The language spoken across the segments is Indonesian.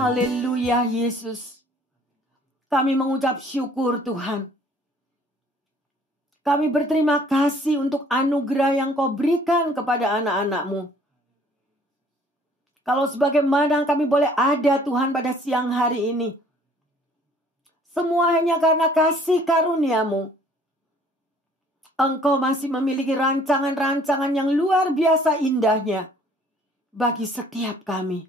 Haleluya Yesus. Kami mengucap syukur Tuhan. Kami berterima kasih untuk anugerah yang Kau berikan kepada anak-anak-Mu. Kalau sebagaimana kami boleh ada Tuhan pada siang hari ini. Semua hanya karena kasih karunia-Mu. Engkau masih memiliki rancangan-rancangan yang luar biasa indahnya bagi setiap kami.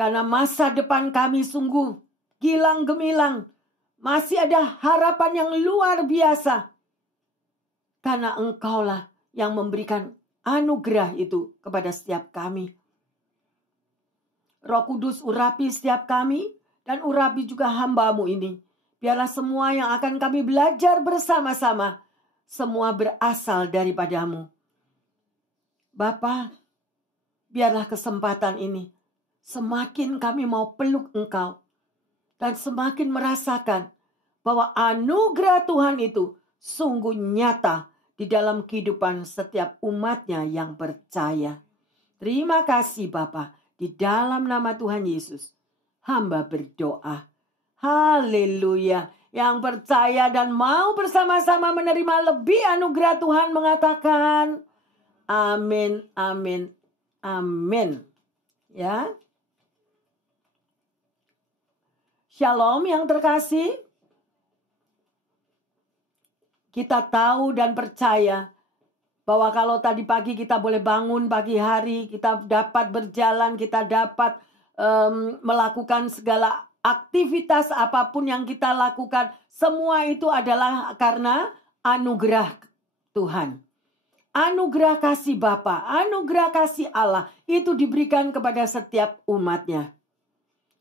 Karena masa depan kami sungguh gilang gemilang. Masih ada harapan yang luar biasa. Karena Engkaulah yang memberikan anugerah itu kepada setiap kami. Roh Kudus urapi setiap kami dan urapi juga hamba-Mu ini. Biarlah semua yang akan kami belajar bersama-sama, semua berasal daripada-Mu. Bapa, biarlah kesempatan ini semakin kami mau peluk Engkau dan semakin merasakan bahwa anugerah Tuhan itu sungguh nyata di dalam kehidupan setiap umat-Nya yang percaya. Terima kasih Bapa, di dalam nama Tuhan Yesus hamba berdoa. Haleluya. Yang percaya dan mau bersama-sama menerima lebih anugerah Tuhan mengatakan amin, amin, amin. Ya. Shalom yang terkasih. Kita tahu dan percaya bahwa kalau tadi pagi kita boleh bangun pagi hari, kita dapat berjalan, kita dapat melakukan segala aktivitas apapun yang kita lakukan. Semua itu adalah karena anugerah Tuhan. Anugerah kasih Bapa, anugerah kasih Allah itu diberikan kepada setiap umat-Nya.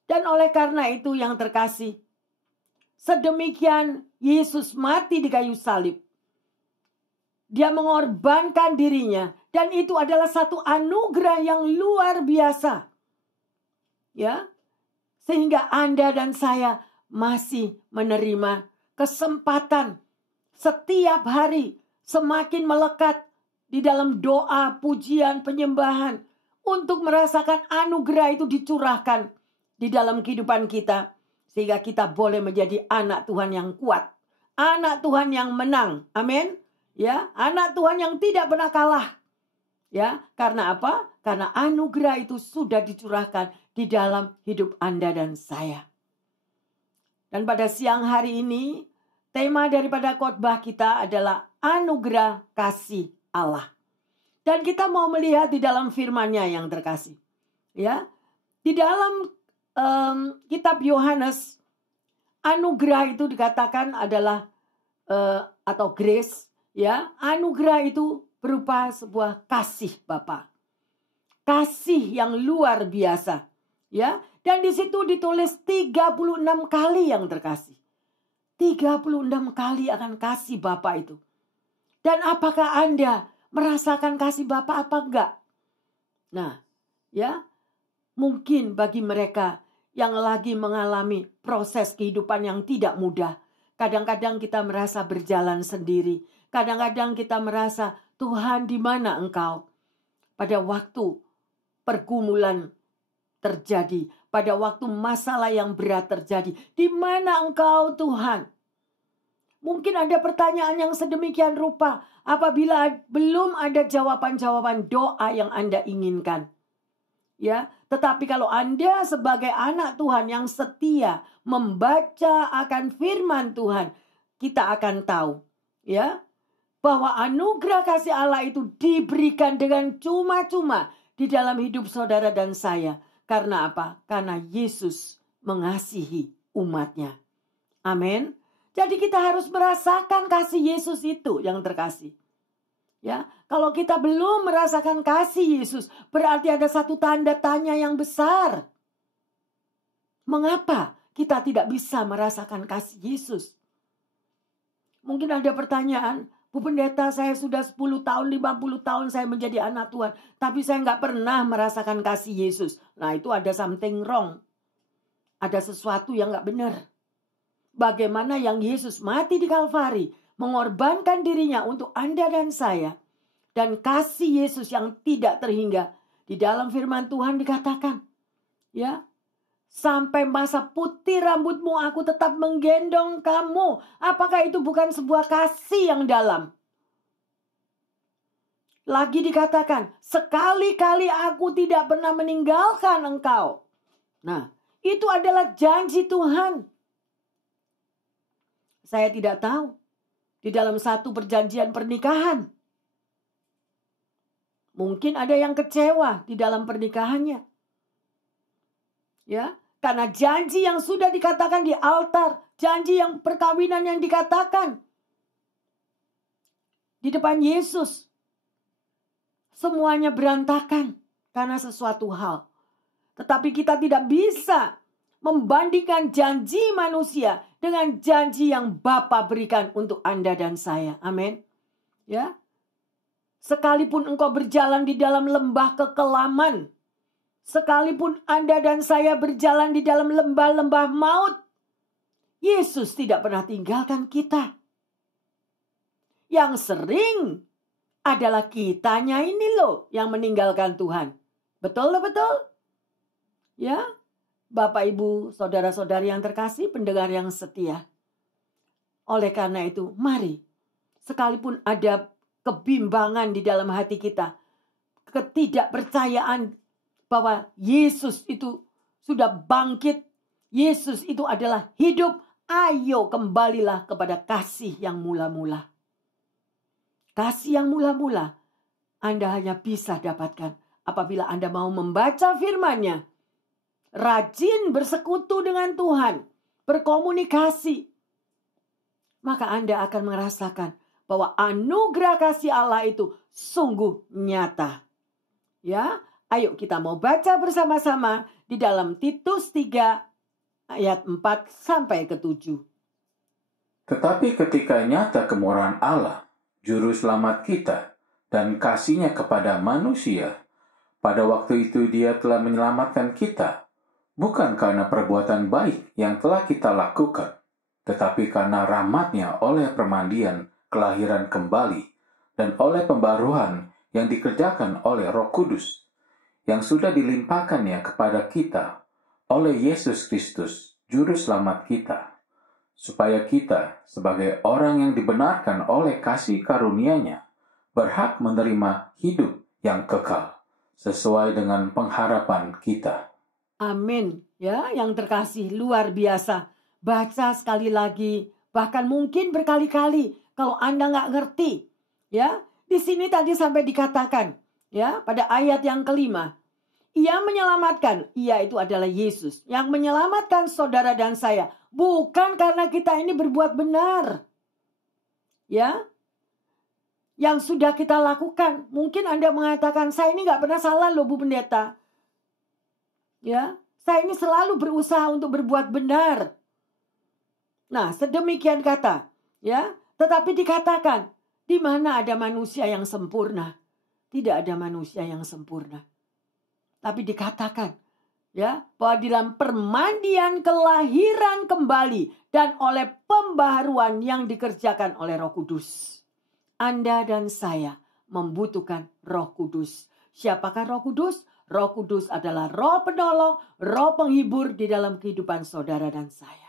Dan oleh karena itu yang terkasih, sedemikian Yesus mati di kayu salib. Dia mengorbankan dirinya dan itu adalah satu anugerah yang luar biasa. Ya. Sehingga Anda dan saya masih menerima kesempatan setiap hari semakin melekat di dalam doa, pujian, penyembahan untuk merasakan anugerah itu dicurahkan di dalam kehidupan kita. Sehingga kita boleh menjadi anak Tuhan yang kuat. Anak Tuhan yang menang. Amin. Ya, anak Tuhan yang tidak pernah kalah. Ya, karena apa? Karena anugerah itu sudah dicurahkan di dalam hidup Anda dan saya. Dan pada siang hari ini, tema daripada khotbah kita adalah anugerah kasih Allah. Dan kita mau melihat di dalam firman-Nya yang terkasih. Ya, di dalam kitab Yohanes, anugerah itu dikatakan adalah atau grace, ya. Anugerah itu berupa sebuah kasih Bapa. Kasih yang luar biasa, ya. Dan di situ ditulis 36 kali yang terkasih. 36 kali akan kasih Bapa itu. Dan apakah Anda merasakan kasih Bapa apa enggak? Nah, ya. Mungkin bagi mereka yang lagi mengalami proses kehidupan yang tidak mudah. Kadang-kadang kita merasa berjalan sendiri. Kadang-kadang kita merasa, Tuhan di mana Engkau? Pada waktu pergumulan terjadi. Pada waktu masalah yang berat terjadi. Di mana Engkau Tuhan? Mungkin ada pertanyaan yang sedemikian rupa. Apabila belum ada jawaban-jawaban doa yang Anda inginkan. Ya, tetapi kalau Anda sebagai anak Tuhan yang setia membaca akan firman Tuhan, kita akan tahu, ya, bahwa anugerah kasih Allah itu diberikan dengan cuma-cuma di dalam hidup saudara dan saya. Karena apa? Karena Yesus mengasihi umat-Nya. Amin. Jadi kita harus merasakan kasih Yesus itu yang terkasih. Ya, kalau kita belum merasakan kasih Yesus, berarti ada satu tanda tanya yang besar. Mengapa kita tidak bisa merasakan kasih Yesus? Mungkin ada pertanyaan, Bu Pendeta, saya sudah 10 tahun, 50 tahun saya menjadi anak Tuhan. Tapi saya nggak pernah merasakan kasih Yesus. Nah, itu ada something wrong. Ada sesuatu yang nggak benar. Bagaimana yang Yesus mati di Kalvari, mengorbankan dirinya untuk Anda dan saya. Dan kasih Yesus yang tidak terhingga. Di dalam firman Tuhan dikatakan, ya, sampai masa putih rambutmu aku tetap menggendong kamu. Apakah itu bukan sebuah kasih yang dalam? Lagi dikatakan, sekali-kali aku tidak pernah meninggalkan engkau. Nah, itu adalah janji Tuhan. Saya tidak tahu. Di dalam satu perjanjian pernikahan, mungkin ada yang kecewa di dalam pernikahannya. Ya, karena janji yang sudah dikatakan di altar, janji yang perkawinan yang dikatakan di depan Yesus, semuanya berantakan karena sesuatu hal. Tetapi kita tidak bisa membandingkan janji manusia dengan janji yang Bapa berikan untuk Anda dan saya. Amin. Ya. Sekalipun engkau berjalan di dalam lembah kekelaman, sekalipun Anda dan saya berjalan di dalam lembah-lembah maut, Yesus tidak pernah tinggalkan kita. Yang sering adalah kitanya ini loh yang meninggalkan Tuhan. Betul? Ya, Bapak, Ibu, saudara-saudari yang terkasih, pendengar yang setia. Oleh karena itu, mari, sekalipun ada kebimbangan di dalam hati kita, ketidakpercayaan bahwa Yesus itu sudah bangkit, Yesus itu adalah hidup, ayo kembalilah kepada kasih yang mula-mula. Kasih yang mula-mula Anda hanya bisa dapatkan apabila Anda mau membaca firman-Nya, rajin bersekutu dengan Tuhan, berkomunikasi, maka Anda akan merasakan bahwa anugerah kasih Allah itu sungguh nyata. Ya, ayo kita mau baca bersama-sama di dalam Titus 3 ayat 4 sampai ke 7. Tetapi ketika nyata kemurahan Allah, Juru Selamat kita, dan kasih-Nya kepada manusia, pada waktu itu Dia telah menyelamatkan kita, bukan karena perbuatan baik yang telah kita lakukan, tetapi karena rahmat-Nya oleh permandian kelahiran kembali, dan oleh pembaruan yang dikerjakan oleh Roh Kudus, yang sudah dilimpahkan-Nya kepada kita oleh Yesus Kristus, Juru Selamat kita, supaya kita sebagai orang yang dibenarkan oleh kasih karunia-Nya, berhak menerima hidup yang kekal, sesuai dengan pengharapan kita. Amin. Ya, yang terkasih, luar biasa. Baca sekali lagi, bahkan mungkin berkali-kali kalau Anda nggak ngerti. Ya, di sini tadi sampai dikatakan, ya, pada ayat yang kelima, Ia menyelamatkan, Ia itu adalah Yesus, yang menyelamatkan saudara dan saya, bukan karena kita ini berbuat benar. Ya, yang sudah kita lakukan. Mungkin Anda mengatakan, saya ini nggak pernah salah loh Bu Pendeta. Ya, saya ini selalu berusaha untuk berbuat benar. Nah, sedemikian kata, ya. Tetapi dikatakan, di mana ada manusia yang sempurna? Tidak ada manusia yang sempurna. Tapi dikatakan, ya, bahwa dalam permandian kelahiran kembali dan oleh pembaharuan yang dikerjakan oleh Roh Kudus, Anda dan saya membutuhkan Roh Kudus. Siapakah Roh Kudus? Roh Kudus adalah Roh penolong, Roh penghibur di dalam kehidupan saudara dan saya.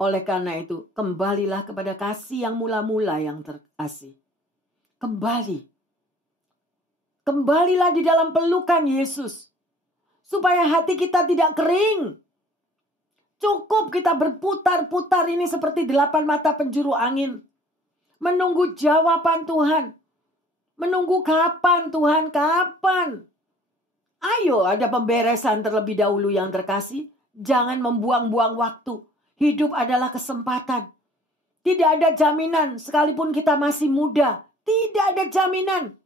Oleh karena itu, kembalilah kepada kasih yang mula-mula yang terkasih. Kembalilah di dalam pelukan Yesus, supaya hati kita tidak kering. Cukup kita berputar-putar ini seperti 8 mata penjuru angin, menunggu jawaban Tuhan. Menunggu kapan Tuhan, kapan? Ayo, ada pemberesan terlebih dahulu yang terkasih. Jangan membuang-buang waktu. Hidup adalah kesempatan. Tidak ada jaminan sekalipun kita masih muda. Tidak ada jaminan.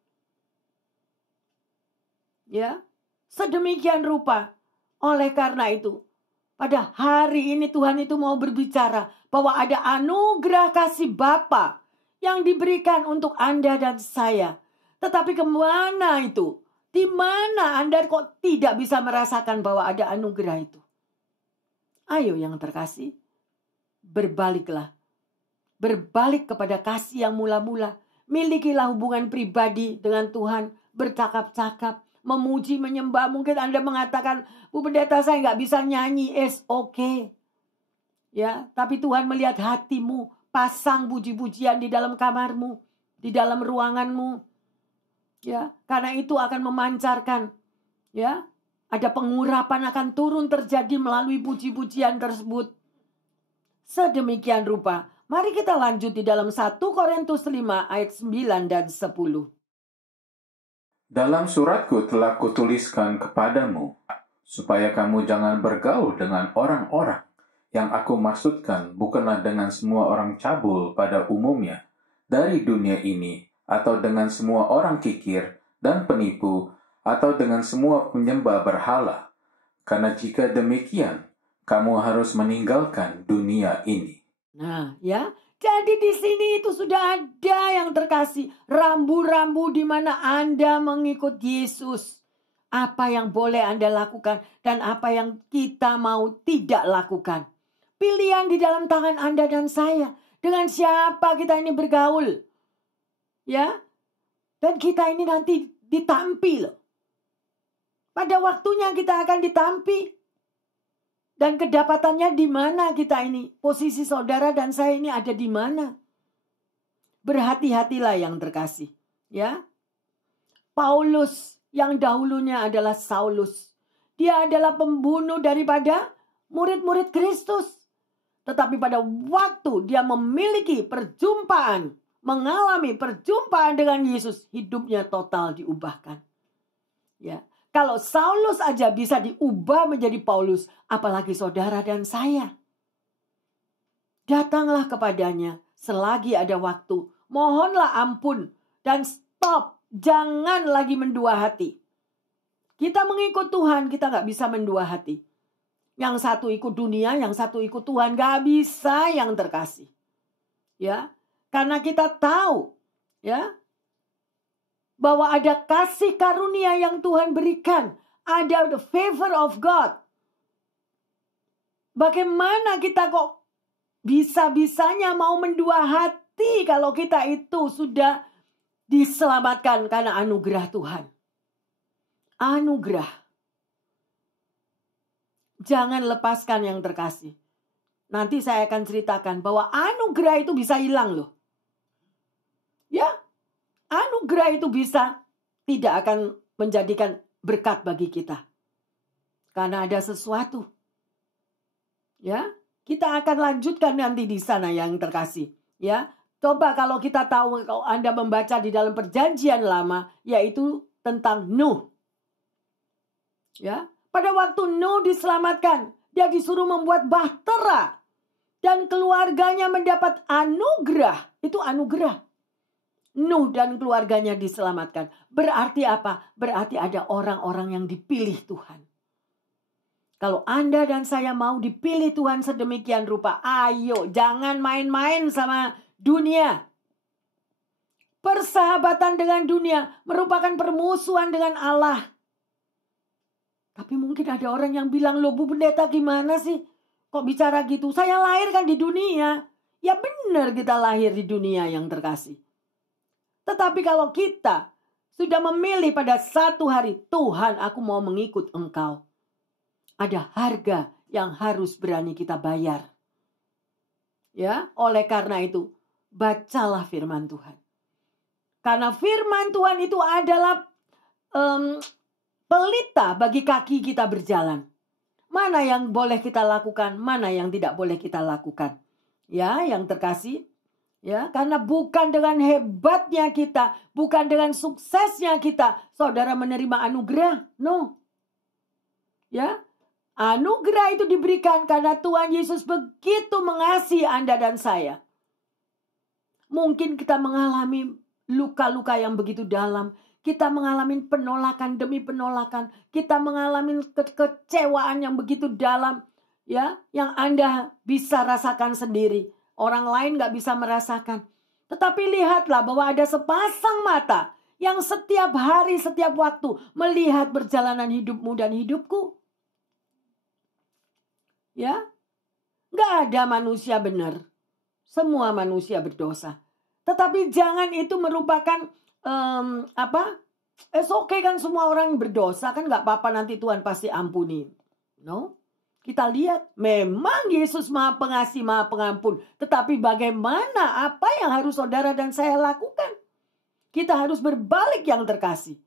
Ya, sedemikian rupa. Oleh karena itu, pada hari ini Tuhan itu mau berbicara bahwa ada anugerah kasih Bapa yang diberikan untuk Anda dan saya. Tetapi kemana itu? Di mana Anda kok tidak bisa merasakan bahwa ada anugerah itu? Ayo yang terkasih, berbaliklah. Berbalik kepada kasih yang mula-mula. Milikilah hubungan pribadi dengan Tuhan. Bercakap-cakap, memuji, menyembah. Mungkin Anda mengatakan, Bu Pendeta, saya nggak bisa nyanyi. It's okay. Ya, tapi Tuhan melihat hatimu. Pasang puji-pujian di dalam kamarmu, di dalam ruanganmu. Ya, karena itu akan memancarkan. Ya, ada pengurapan akan turun terjadi melalui puji-pujian tersebut. Sedemikian rupa. Mari kita lanjut di dalam 1 Korintus 5 ayat 9 dan 10. Dalam suratku telah kutuliskan kepadamu, supaya kamu jangan bergaul dengan orang-orang. Yang aku maksudkan bukanlah dengan semua orang cabul pada umumnya, dari dunia ini, atau dengan semua orang kikir dan penipu, atau dengan semua penyembah berhala. Karena jika demikian, kamu harus meninggalkan dunia ini. Nah, ya. Jadi di sini itu sudah ada yang terkasih. Rambu-rambu di mana Anda mengikut Yesus. Apa yang boleh Anda lakukan dan apa yang kita mau tidak lakukan. Pilihan di dalam tangan Anda dan saya. Dengan siapa kita ini bergaul. Ya. Dan kita ini nanti ditampi loh. Pada waktunya kita akan ditampi. Dan kedapatannya di mana kita ini? Posisi saudara dan saya ini ada di mana? Berhati-hatilah yang terkasih. Ya. Paulus yang dahulunya adalah Saulus. Dia adalah pembunuh daripada murid-murid Kristus. Tetapi pada waktu dia memiliki perjumpaan, mengalami perjumpaan dengan Yesus, hidupnya total diubahkan. Ya. Kalau Saulus aja bisa diubah menjadi Paulus, apalagi saudara dan saya. Datanglah kepadanya selagi ada waktu. Mohonlah ampun dan stop. Jangan lagi mendua hati. Kita mengikut Tuhan, kita gak bisa mendua hati. Yang satu ikut dunia, yang satu ikut Tuhan. Gak bisa yang terkasih. Ya, karena kita tahu, ya, bahwa ada kasih karunia yang Tuhan berikan. Ada the favor of God. Bagaimana kita kok bisa-bisanya mau mendua hati kalau kita itu sudah diselamatkan karena anugerah Tuhan. Anugerah. Jangan lepaskan yang terkasih. Nanti saya akan ceritakan bahwa anugerah itu bisa hilang loh. Ya. Anugerah itu bisa tidak akan menjadikan berkat bagi kita. Karena ada sesuatu. Ya, kita akan lanjutkan nanti di sana yang terkasih. Ya, coba kalau kita tahu, kalau Anda membaca di dalam perjanjian lama, yaitu tentang Nuh. Ya, pada waktu Nuh diselamatkan, dia disuruh membuat bahtera. Dan keluarganya mendapat anugerah. Itu anugerah. Nuh dan keluarganya diselamatkan. Berarti apa? Berarti ada orang-orang yang dipilih Tuhan. Kalau Anda dan saya mau dipilih Tuhan sedemikian rupa, ayo jangan main-main sama dunia. Persahabatan dengan dunia merupakan permusuhan dengan Allah. Tapi mungkin ada orang yang bilang, loh Bu Pendeta gimana sih? Kok bicara gitu? Saya lahir kan di dunia. Ya benar kita lahir di dunia yang terkasih. Tetapi kalau kita sudah memilih pada satu hari, Tuhan aku mau mengikut Engkau. Ada harga yang harus berani kita bayar. Ya, oleh karena itu, bacalah firman Tuhan. Karena firman Tuhan itu adalah pelita bagi kaki kita berjalan. Mana yang boleh kita lakukan, mana yang tidak boleh kita lakukan. Ya, yang terkasih. Ya, karena bukan dengan hebatnya kita, bukan dengan suksesnya kita, saudara menerima anugerah. No. Ya, anugerah itu diberikan karena Tuhan Yesus begitu mengasihi Anda dan saya. Mungkin kita mengalami luka-luka yang begitu dalam. Kita mengalami penolakan demi penolakan. Kita mengalami kekecewaan yang begitu dalam. Ya, yang Anda bisa rasakan sendiri. Orang lain gak bisa merasakan. Tetapi lihatlah bahwa ada sepasang mata yang setiap hari, setiap waktu melihat perjalanan hidupmu dan hidupku. Ya, nggak ada manusia benar. Semua manusia berdosa. Tetapi jangan itu merupakan oke kan semua orang berdosa, kan nggak apa-apa, nanti Tuhan pasti ampuni. No. Kita lihat memang Yesus Maha Pengasih, Maha Pengampun. Tetapi bagaimana, apa yang harus saudara dan saya lakukan? Kita harus berbalik yang terkasih.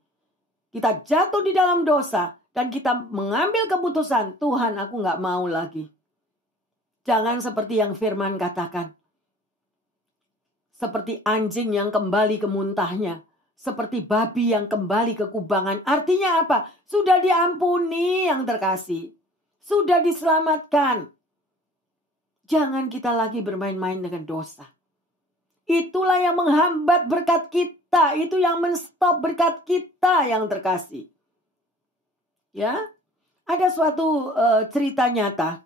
Kita jatuh di dalam dosa dan kita mengambil keputusan, Tuhan aku nggak mau lagi. Jangan seperti yang firman katakan. Seperti anjing yang kembali ke muntahnya. Seperti babi yang kembali ke kubangan. Artinya apa? Sudah diampuni yang terkasih. Sudah diselamatkan. Jangan kita lagi bermain-main dengan dosa. Itulah yang menghambat berkat kita. Itu yang menstop berkat kita yang terkasih. Ya, ada suatu cerita nyata.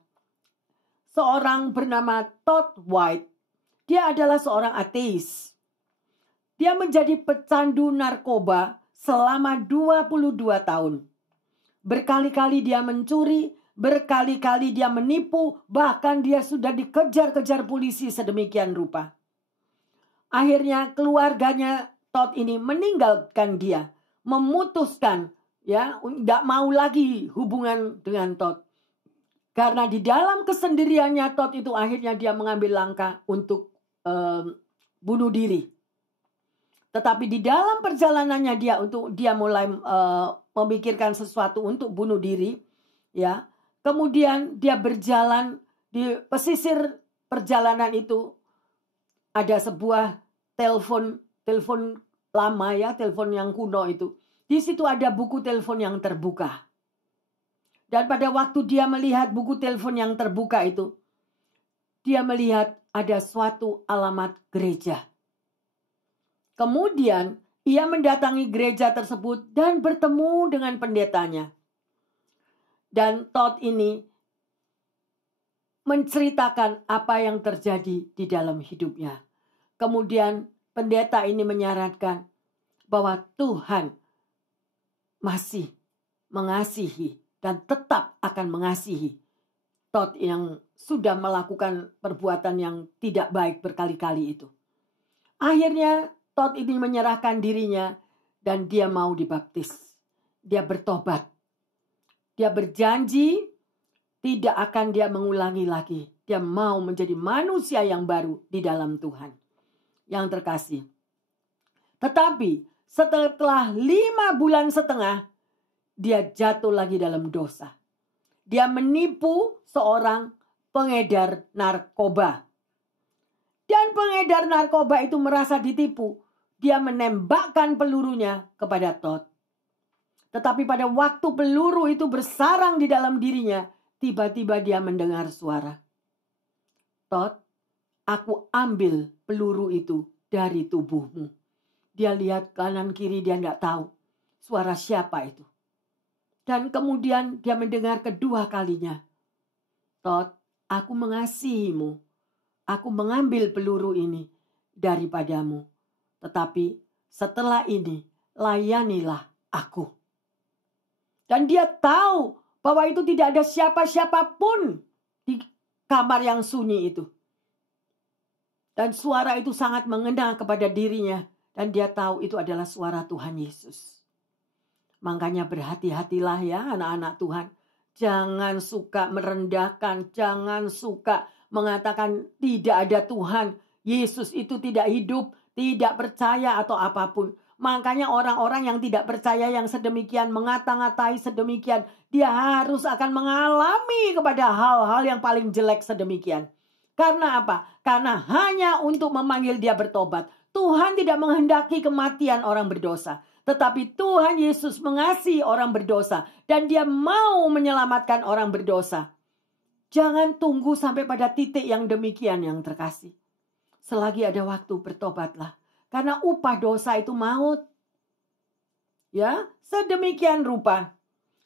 Seorang bernama Todd White. Dia adalah seorang ateis. Dia menjadi pecandu narkoba selama 22 tahun. Berkali-kali dia mencuri, berkali-kali dia menipu, bahkan dia sudah dikejar-kejar polisi sedemikian rupa. Akhirnya keluarganya Todd ini meninggalkan dia, memutuskan ya, enggak mau lagi hubungan dengan Todd. Karena di dalam kesendiriannya Todd itu akhirnya dia mengambil langkah untuk bunuh diri. Tetapi di dalam perjalanannya dia mulai memikirkan sesuatu untuk bunuh diri, ya. Kemudian dia berjalan di pesisir perjalanan itu ada sebuah telepon lama ya, telepon yang kuno itu. Di situ ada buku telepon yang terbuka. Dan pada waktu dia melihat buku telepon yang terbuka itu, dia melihat ada suatu alamat gereja. Kemudian ia mendatangi gereja tersebut dan bertemu dengan pendetanya. Dan Todd ini menceritakan apa yang terjadi di dalam hidupnya. Kemudian pendeta ini menyarankan bahwa Tuhan masih mengasihi dan tetap akan mengasihi Todd yang sudah melakukan perbuatan yang tidak baik berkali-kali itu. Akhirnya Todd ini menyerahkan dirinya dan dia mau dibaptis. Dia bertobat. Dia berjanji tidak akan dia mengulangi lagi. Dia mau menjadi manusia yang baru di dalam Tuhan. Yang terkasih. Tetapi setelah 5 bulan setengah, dia jatuh lagi dalam dosa. Dia menipu seorang pengedar narkoba. Dan pengedar narkoba itu merasa ditipu. Dia menembakkan pelurunya kepada Todd. Tetapi pada waktu peluru itu bersarang di dalam dirinya, tiba-tiba dia mendengar suara. Todd, aku ambil peluru itu dari tubuhmu. Dia lihat kanan kiri, dia tidak tahu suara siapa itu. Dan kemudian dia mendengar kedua kalinya. Todd, aku mengasihimu. Aku mengambil peluru ini daripadamu. Tetapi setelah ini, layanilah aku. Dan dia tahu bahwa itu tidak ada siapa-siapapun di kamar yang sunyi itu. Dan suara itu sangat mengena kepada dirinya. Dan dia tahu itu adalah suara Tuhan Yesus. Makanya berhati-hatilah ya anak-anak Tuhan. Jangan suka merendahkan, jangan suka mengatakan tidak ada Tuhan. Yesus itu tidak hidup, tidak percaya atau apapun. Makanya orang-orang yang tidak percaya yang sedemikian, mengata-ngatai sedemikian, dia harus akan mengalami kepada hal-hal yang paling jelek sedemikian. Karena apa? Karena hanya untuk memanggil dia bertobat. Tuhan tidak menghendaki kematian orang berdosa. Tetapi Tuhan Yesus mengasihi orang berdosa. Dan dia mau menyelamatkan orang berdosa. Jangan tunggu sampai pada titik yang demikian yang terkasih. Selagi ada waktu bertobatlah. Karena upah dosa itu maut. Ya, sedemikian rupa.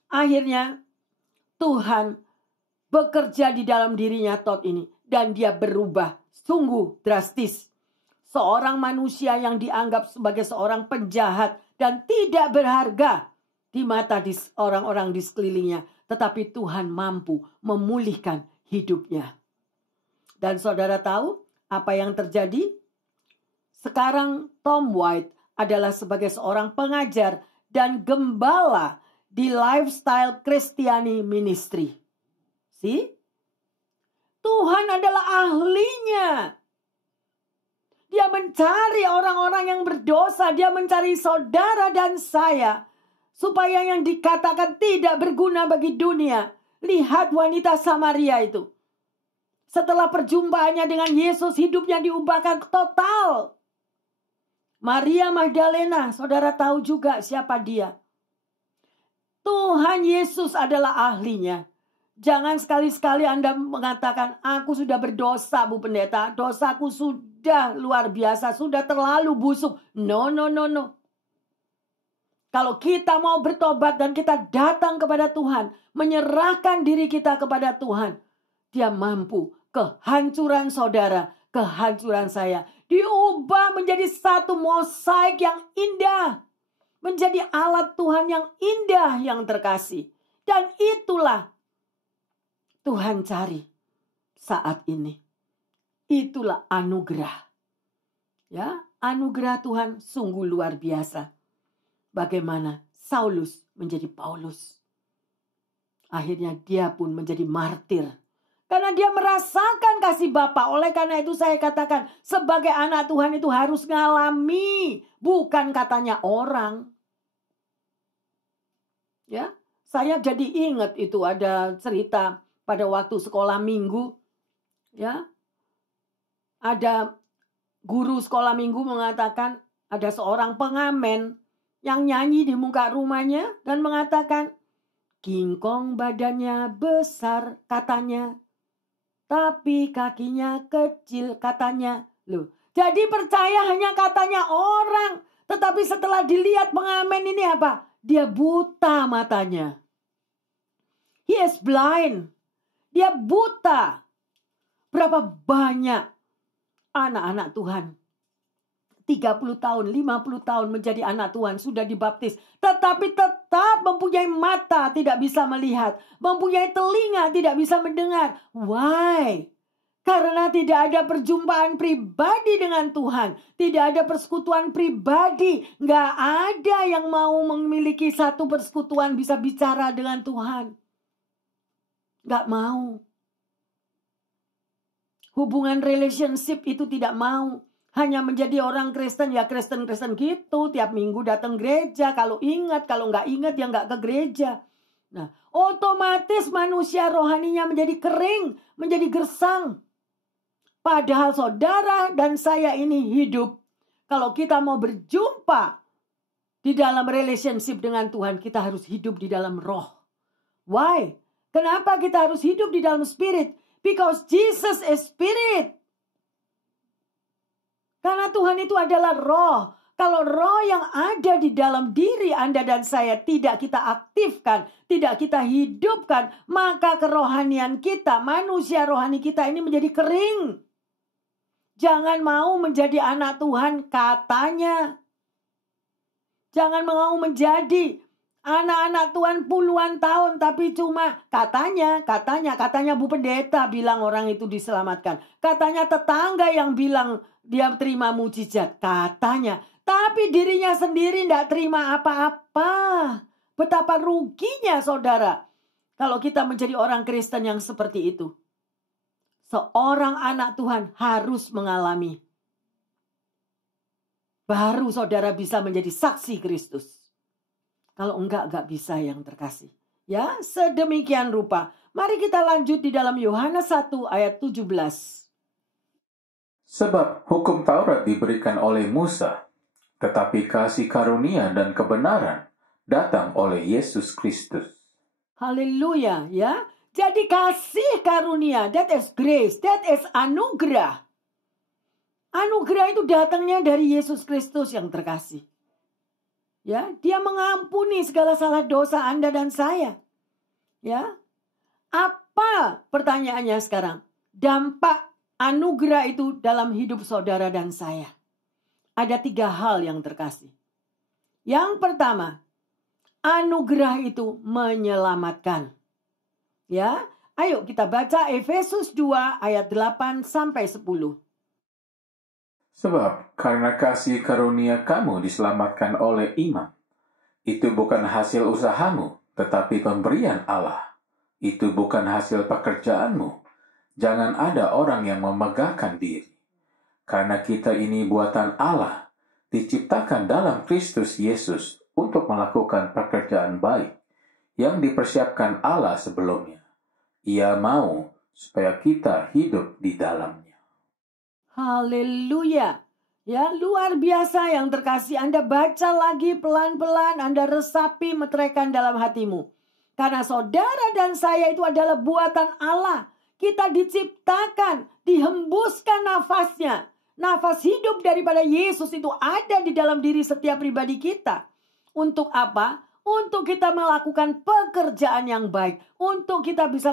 Akhirnya Tuhan bekerja di dalam dirinya Todd ini. Dan dia berubah sungguh drastis. Seorang manusia yang dianggap sebagai seorang penjahat dan tidak berharga di mata orang-orang di sekelilingnya. Tetapi Tuhan mampu memulihkan hidupnya. Dan saudara tahu apa yang terjadi? Sekarang Tom White adalah sebagai seorang pengajar dan gembala di Lifestyle Christianity Ministry. See? Tuhan adalah ahlinya. Dia mencari orang-orang yang berdosa. Dia mencari saudara dan saya. Supaya yang dikatakan tidak berguna bagi dunia. Lihat wanita Samaria itu. Setelah perjumpaannya dengan Yesus, hidupnya diubahkan total. Maria Magdalena, saudara tahu juga siapa dia. Tuhan Yesus adalah ahlinya. Jangan sekali-sekali Anda mengatakan, aku sudah berdosa Bu Pendeta. Dosaku sudah luar biasa, sudah terlalu busuk. No. Kalau kita mau bertobat dan kita datang kepada Tuhan, menyerahkan diri kita kepada Tuhan, Dia mampu kehancuran saudara, kehancuran saya, diubah menjadi satu mosaik yang indah. Menjadi alat Tuhan yang indah, yang terkasih. Dan itulah Tuhan cari saat ini. Itulah anugerah. Ya, anugerah Tuhan sungguh luar biasa. Bagaimana Saulus menjadi Paulus. Akhirnya dia pun menjadi martir. Karena dia merasakan kasih Bapa. Oleh karena itu saya katakan, sebagai anak Tuhan itu harus ngalami, bukan katanya orang. Ya, saya jadi ingat itu ada cerita pada waktu sekolah minggu, ya, ada guru sekolah minggu mengatakan ada seorang pengamen yang nyanyi di muka rumahnya dan mengatakan, kingkong badannya besar katanya, tapi kakinya kecil katanya. Loh, jadi percaya hanya katanya orang, tetapi setelah dilihat pengamen ini apa? Dia buta matanya. He is blind. Dia buta. Berapa banyak anak-anak Tuhan 30 tahun, 50 tahun menjadi anak Tuhan, sudah dibaptis, tetapi tetap mempunyai mata tidak bisa melihat, mempunyai telinga tidak bisa mendengar. Why? Karena tidak ada perjumpaan pribadi dengan Tuhan, tidak ada persekutuan pribadi, nggak ada yang mau memiliki satu persekutuan bisa bicara dengan Tuhan. Nggak mau. Hubungan relationship itu tidak mau. Hanya menjadi orang Kristen, ya Kristen-Kristen gitu. Tiap minggu datang gereja. Kalau ingat, kalau nggak ingat ya nggak ke gereja. Nah, otomatis manusia rohaninya menjadi kering, menjadi gersang. Padahal saudara dan saya ini hidup. Kalau kita mau berjumpa di dalam relationship dengan Tuhan, kita harus hidup di dalam roh. Why? Kenapa kita harus hidup di dalam spirit? Because Jesus is spirit. Karena Tuhan itu adalah roh. Kalau roh yang ada di dalam diri Anda dan saya tidak kita aktifkan, tidak kita hidupkan, maka kerohanian kita, manusia rohani kita ini menjadi kering. Jangan mau menjadi anak Tuhan katanya. Jangan mau menjadi anak-anak Tuhan puluhan tahun, tapi cuma katanya Bu Pendeta bilang orang itu diselamatkan. Katanya tetangga yang bilang dia terima mujizat, katanya. Tapi dirinya sendiri tidak terima apa-apa. Betapa ruginya saudara. Kalau kita menjadi orang Kristen yang seperti itu. Seorang anak Tuhan harus mengalami. Baru saudara bisa menjadi saksi Kristus. Kalau enggak bisa yang terkasih. Ya, sedemikian rupa. Mari kita lanjut di dalam Yohanes 1 ayat 17. Sebab hukum Taurat diberikan oleh Musa, tetapi kasih karunia dan kebenaran datang oleh Yesus Kristus. Haleluya, ya. Jadi kasih karunia, that is grace, that is anugerah. Anugerah itu datangnya dari Yesus Kristus yang terkasih. Ya, dia mengampuni segala salah dosa Anda dan saya. Ya. Apa pertanyaannya sekarang? Dampak anugerah itu dalam hidup saudara dan saya. ada 3 hal yang terkasih. Yang pertama, anugerah itu menyelamatkan. Ya, ayo kita baca Efesus 2 ayat 8 sampai 10. Sebab karena kasih karunia kamu diselamatkan oleh iman. Itu bukan hasil usahamu, tetapi pemberian Allah. Itu bukan hasil pekerjaanmu. Jangan ada orang yang memegahkan diri. Karena kita ini buatan Allah, diciptakan dalam Kristus Yesus untuk melakukan pekerjaan baik yang dipersiapkan Allah sebelumnya. Ia mau supaya kita hidup di dalamnya. Haleluya. Ya, luar biasa yang terkasih. Anda baca lagi pelan-pelan, Anda resapi, meteraikan dalam hatimu. Karena saudara dan saya itu adalah buatan Allah. Kita diciptakan, dihembuskan nafasnya. Nafas hidup daripada Yesus itu ada di dalam diri setiap pribadi kita. Untuk apa? Untuk kita melakukan pekerjaan yang baik. Untuk kita bisa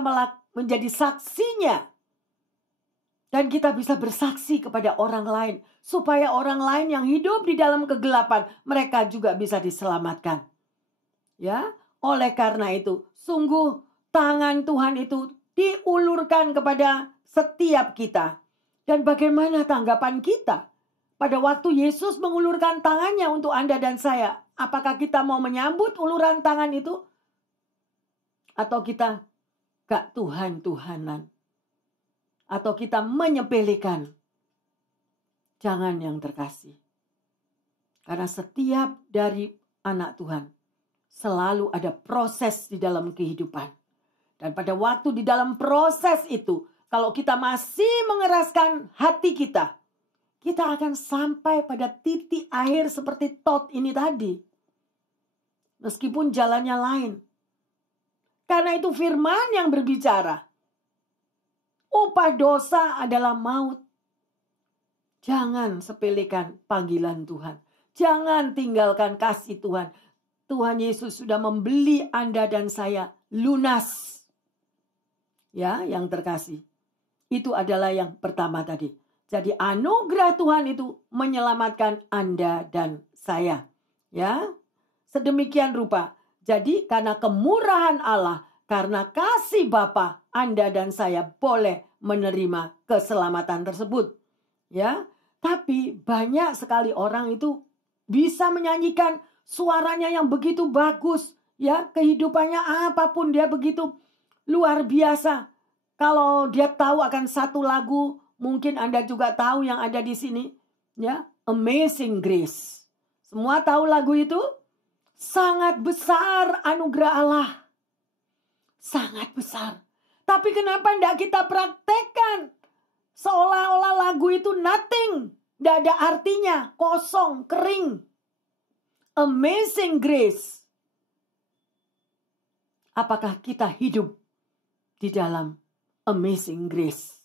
menjadi saksinya. Dan kita bisa bersaksi kepada orang lain. Supaya orang lain yang hidup di dalam kegelapan, mereka juga bisa diselamatkan. Ya, oleh karena itu, sungguh tangan Tuhan itu diulurkan kepada setiap kita. Dan bagaimana tanggapan kita? Pada waktu Yesus mengulurkan tangannya untuk Anda dan saya, apakah kita mau menyambut uluran tangan itu? Atau kita gak Tuhan-Tuhanan? Atau kita menyepelekan? Jangan yang terkasih. Karena setiap dari anak Tuhan selalu ada proses di dalam kehidupan. Dan pada waktu di dalam proses itu, kalau kita masih mengeraskan hati kita, kita akan sampai pada titik akhir seperti Tot ini tadi. Meskipun jalannya lain. Karena itu firman yang berbicara. Upah dosa adalah maut. Jangan sepelekan panggilan Tuhan. Jangan tinggalkan kasih Tuhan. Tuhan Yesus sudah membeli Anda dan saya lunas. Ya, yang terkasih. Itu adalah yang pertama tadi. Jadi anugerah Tuhan itu menyelamatkan Anda dan saya. Ya, sedemikian rupa. Jadi karena kemurahan Allah, karena kasih Bapa, Anda dan saya boleh menerima keselamatan tersebut. Ya, tapi banyak sekali orang itu bisa menyanyikan suaranya yang begitu bagus. Ya, kehidupannya apapun dia begitu luar biasa. Kalau dia tahu akan satu lagu, mungkin Anda juga tahu yang ada di sini. Ya, Amazing Grace. Semua tahu lagu itu? Sangat besar anugerah Allah. Sangat besar. Tapi kenapa tidak kita praktekkan? Seolah-olah lagu itu nothing. Tidak ada artinya. Kosong, kering. Amazing Grace. Apakah kita hidup di dalam Amazing Grace?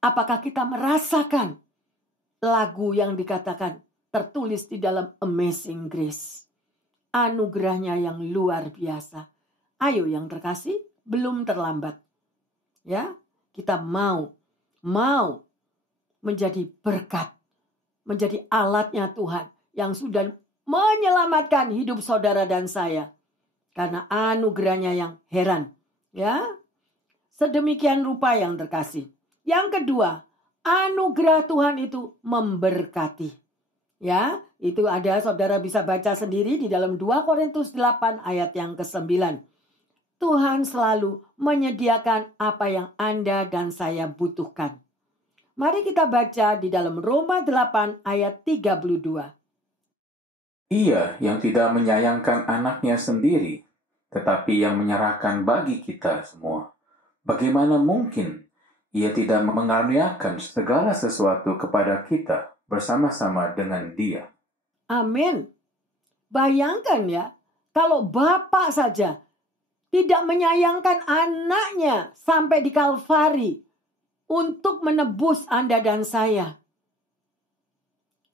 Apakah kita merasakan lagu yang dikatakan tertulis di dalam Amazing Grace? Anugerahnya yang luar biasa. Ayo yang terkasih, belum terlambat. Ya, kita mau menjadi berkat, menjadi alatnya Tuhan yang sudah menyelamatkan hidup saudara dan saya. Karena anugerahnya yang heran. Ya, sedemikian rupa yang terkasih. Yang kedua, anugerah Tuhan itu memberkati. Ya, itu ada saudara bisa baca sendiri di dalam 2 Korintus 8 ayat yang ke-9. Tuhan selalu menyediakan apa yang Anda dan saya butuhkan. Mari kita baca di dalam Roma 8 ayat 32. Ia yang tidak menyayangkan anaknya sendiri, tetapi yang menyerahkan bagi kita semua. Bagaimana mungkin ia tidak mengaruniakan segala sesuatu kepada kita bersama-sama dengan Dia? Amin. Bayangkan ya, kalau Bapak saja tidak menyayangkan anaknya sampai di Kalvari untuk menebus Anda dan saya.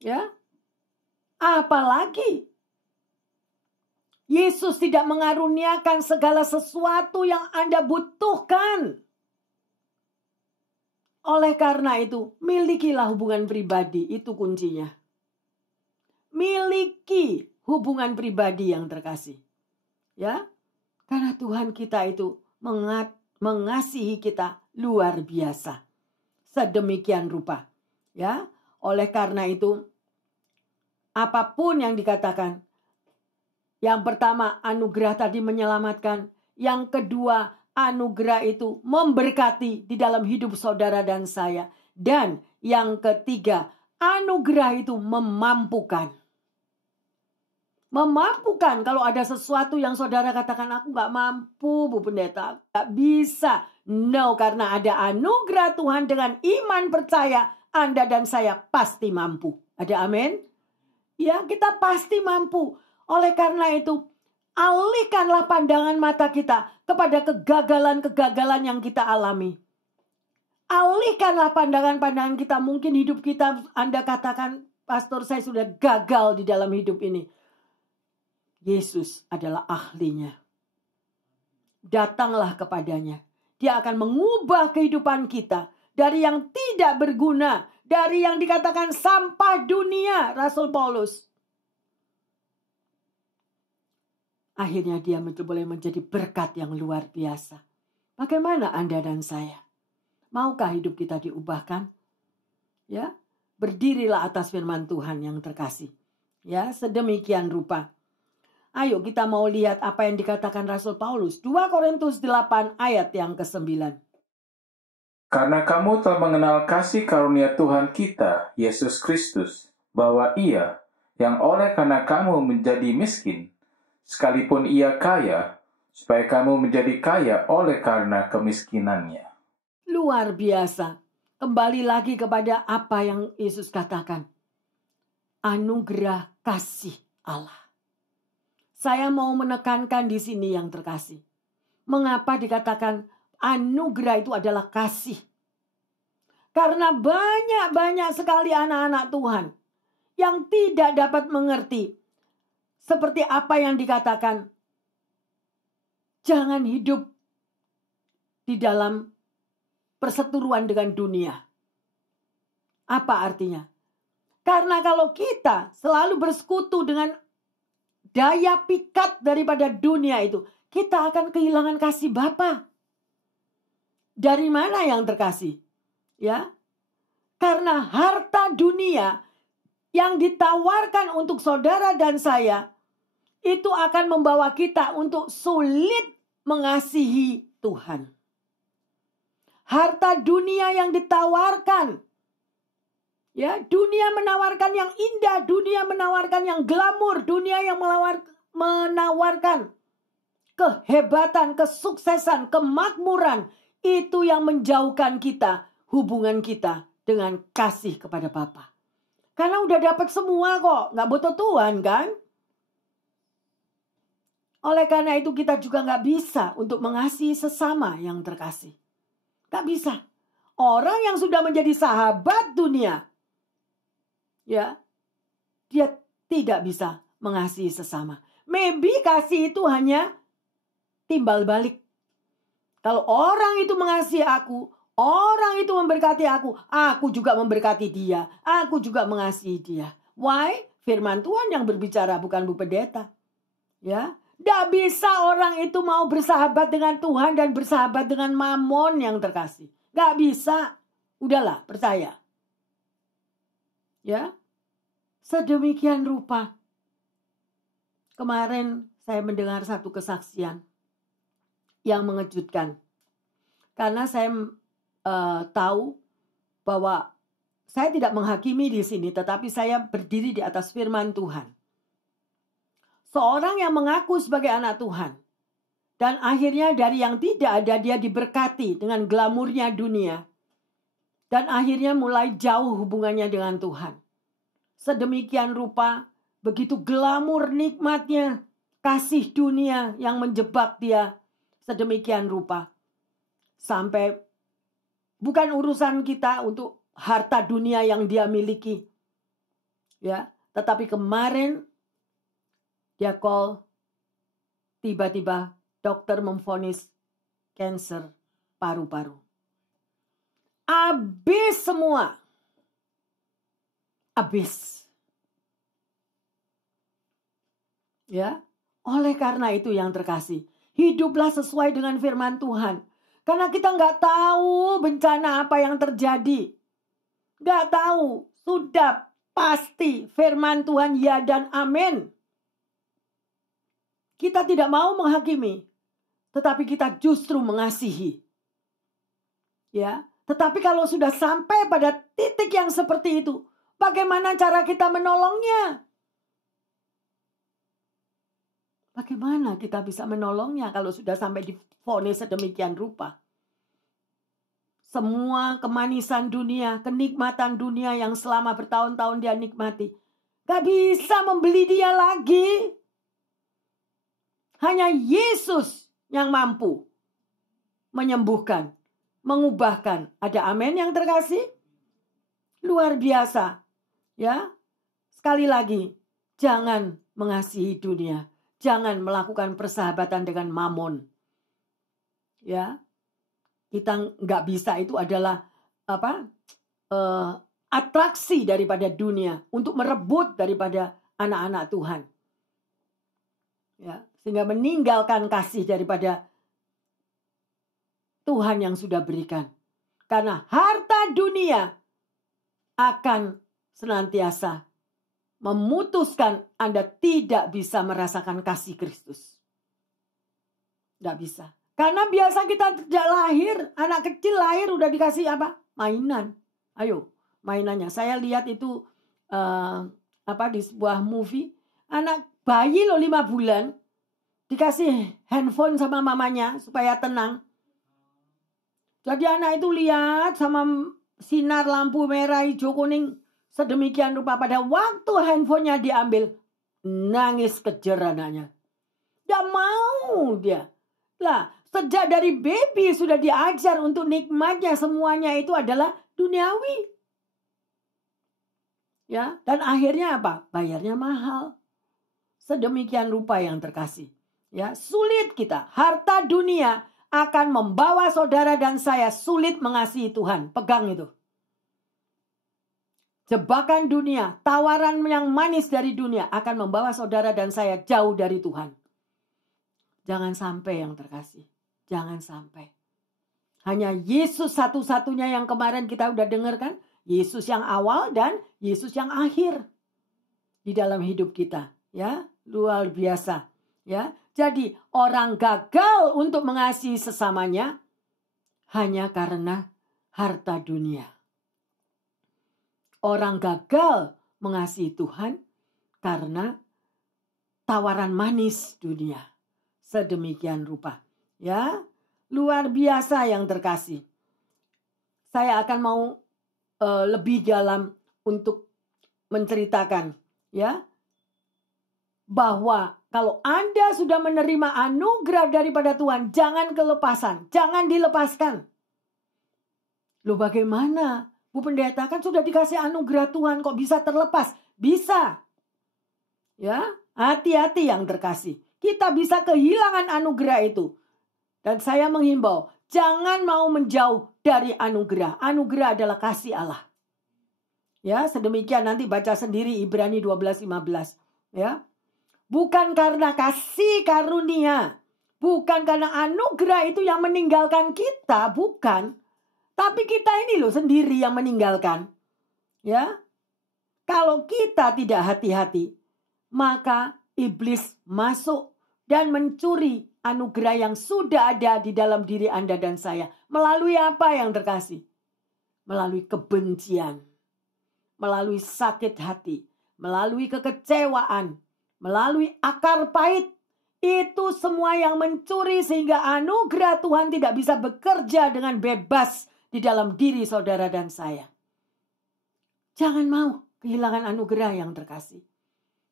Ya. Apalagi Yesus tidak mengaruniakan segala sesuatu yang Anda butuhkan. Oleh karena itu, milikilah hubungan pribadi, itu kuncinya. miliki hubungan pribadi yang terkasih. Ya, karena Tuhan kita itu mengasihi kita luar biasa. Sedemikian rupa. Ya, oleh karena itu apapun yang dikatakan, yang pertama anugerah tadi menyelamatkan, yang kedua anugerah itu memberkati di dalam hidup saudara dan saya, dan yang ketiga anugerah itu memampukan. Memampukan. Kalau ada sesuatu yang saudara katakan, aku gak mampu Bu Pendeta, gak bisa. No, karena ada anugerah Tuhan, dengan iman percaya Anda dan saya pasti mampu. Ada amin? Ya, kita pasti mampu. Oleh karena itu, alihkanlah pandangan mata kita kepada kegagalan-kegagalan yang kita alami. Alihkanlah pandangan-pandangan kita. Mungkin hidup kita, Anda katakan, pastor saya sudah gagal di dalam hidup ini. Yesus adalah ahlinya. Datanglah kepadanya. Dia akan mengubah kehidupan kita dari yang tidak berguna, dari yang dikatakan sampah dunia, Rasul Paulus. Akhirnya dia boleh menjadi berkat yang luar biasa. Bagaimana Anda dan saya? Maukah hidup kita diubahkan? Ya, berdirilah atas firman Tuhan yang terkasih. Ya, sedemikian rupa. Ayo kita mau lihat apa yang dikatakan Rasul Paulus. 2 Korintus 8 ayat yang ke-9. Karena kamu telah mengenal kasih karunia Tuhan kita, Yesus Kristus, bahwa Ia, yang oleh karena kamu menjadi miskin, sekalipun Ia kaya, supaya kamu menjadi kaya oleh karena kemiskinannya. Luar biasa. Kembali lagi kepada apa yang Yesus katakan. Anugerah kasih Allah. Saya mau menekankan di sini yang terkasih. Mengapa dikatakan anugerah itu adalah kasih? Karena banyak sekali anak-anak Tuhan yang tidak dapat mengerti seperti apa yang dikatakan. Jangan hidup di dalam perseteruan dengan dunia. Apa artinya? Karena kalau kita selalu bersekutu dengan daya pikat daripada dunia itu, kita akan kehilangan kasih Bapa. Dari mana yang terkasih? Ya, karena harta dunia yang ditawarkan untuk saudara dan saya, itu akan membawa kita untuk sulit mengasihi Tuhan. Harta dunia yang ditawarkan, ya, dunia menawarkan yang indah, dunia menawarkan yang glamor, dunia yang menawarkan kehebatan, kesuksesan, kemakmuran. Itu yang menjauhkan kita, hubungan kita dengan kasih kepada Bapa. Karena udah dapat semua kok, gak butuh Tuhan kan? Oleh karena itu kita juga gak bisa untuk mengasihi sesama yang terkasih. Gak bisa. Orang yang sudah menjadi sahabat dunia, ya, dia tidak bisa mengasihi sesama. Maybe kasih itu hanya timbal balik. Kalau orang itu mengasihi aku, orang itu memberkati aku juga memberkati dia. Aku juga mengasihi dia. Why? Firman Tuhan yang berbicara, bukan Bu Pendeta. Ya, tidak bisa orang itu mau bersahabat dengan Tuhan dan bersahabat dengan mamon yang terkasih. Gak bisa. Udahlah, percaya. Ya, sedemikian rupa. Kemarin saya mendengar satu kesaksian yang mengejutkan. Karena saya tahu bahwa saya tidak menghakimi di sini, tetapi saya berdiri di atas firman Tuhan. Seorang yang mengaku sebagai anak Tuhan, dan akhirnya dari yang tidak ada dia diberkati dengan glamurnya dunia, dan akhirnya mulai jauh hubungannya dengan Tuhan. Sedemikian rupa, begitu glamur nikmatnya, kasih dunia yang menjebak dia, sedemikian rupa. Sampai bukan urusan kita untuk harta dunia yang dia miliki. Ya, tetapi kemarin dia call, tiba-tiba dokter memvonis kanker paru-paru. Habis semua. Habis. Ya, oleh karena itu yang terkasih, hiduplah sesuai dengan firman Tuhan. Karena kita nggak tahu bencana apa yang terjadi. Nggak tahu, sudah pasti firman Tuhan ya dan amin. Kita tidak mau menghakimi, tetapi kita justru mengasihi. Ya, tetapi kalau sudah sampai pada titik yang seperti itu, bagaimana cara kita menolongnya? Bagaimana kita bisa menolongnya kalau sudah sampai divonis sedemikian rupa? Semua kemanisan dunia, kenikmatan dunia yang selama bertahun-tahun dia nikmati, gak bisa membeli dia lagi. Hanya Yesus yang mampu menyembuhkan, mengubahkan. Ada amin yang terkasih? Luar biasa. Ya, sekali lagi, jangan mengasihi dunia. Jangan melakukan persahabatan dengan mamon. Ya, kita nggak bisa, itu adalah atraksi daripada dunia untuk merebut daripada anak-anak Tuhan. Ya, sehingga meninggalkan kasih daripada Tuhan yang sudah berikan. Karena harta dunia akan senantiasa memutuskan Anda tidak bisa merasakan kasih Kristus. Tidak bisa. Karena biasa kita tidak lahir, anak kecil lahir udah dikasih apa? Mainan. Ayo, mainannya. Saya lihat itu di sebuah movie, anak bayi loh 5 bulan dikasih handphone sama mamanya supaya tenang. Jadi anak itu lihat sama sinar lampu merah, hijau, kuning sedemikian rupa, pada waktu handphonenya diambil, nangis kejer anaknya. Tidak mau dia. Lah, sejak dari baby sudah diajar untuk nikmatnya semuanya itu adalah duniawi. Ya, dan akhirnya apa? Bayarnya mahal. Sedemikian rupa yang terkasih. Ya, sulit kita. Harta dunia akan membawa saudara dan saya sulit mengasihi Tuhan. Pegang itu. Jebakan dunia, tawaran yang manis dari dunia akan membawa saudara dan saya jauh dari Tuhan. Jangan sampai yang terkasih. Jangan sampai. Hanya Yesus satu-satunya yang kemarin kita udah dengar kan? Yesus yang awal dan Yesus yang akhir. Di dalam hidup kita. Ya, luar biasa. Ya, jadi orang gagal untuk mengasihi sesamanya hanya karena harta dunia. Orang gagal mengasihi Tuhan karena tawaran manis dunia. Sedemikian rupa. Ya, luar biasa yang terkasih. Saya akan mau lebih dalam untuk menceritakan, ya, bahwa kalau Anda sudah menerima anugerah daripada Tuhan, jangan kelepasan, jangan dilepaskan. Loh bagaimana? Bu Pendeta kan sudah dikasih anugerah Tuhan, kok bisa terlepas? Bisa. Ya, hati-hati yang terkasih. Kita bisa kehilangan anugerah itu. Dan saya menghimbau, jangan mau menjauh dari anugerah. Anugerah adalah kasih Allah. Ya, sedemikian nanti baca sendiri Ibrani 12:15. Ya. Bukan karena kasih karunia, bukan karena anugerah itu yang meninggalkan kita, bukan. Tapi kita ini loh sendiri yang meninggalkan. Ya. Kalau kita tidak hati-hati, maka iblis masuk dan mencuri anugerah yang sudah ada di dalam diri Anda dan saya. Melalui apa yang terkasih? Melalui kebencian, melalui sakit hati, melalui kekecewaan, melalui akar pahit. Itu semua yang mencuri sehingga anugerah Tuhan tidak bisa bekerja dengan bebas di dalam diri saudara dan saya. Jangan mau kehilangan anugerah yang terkasih.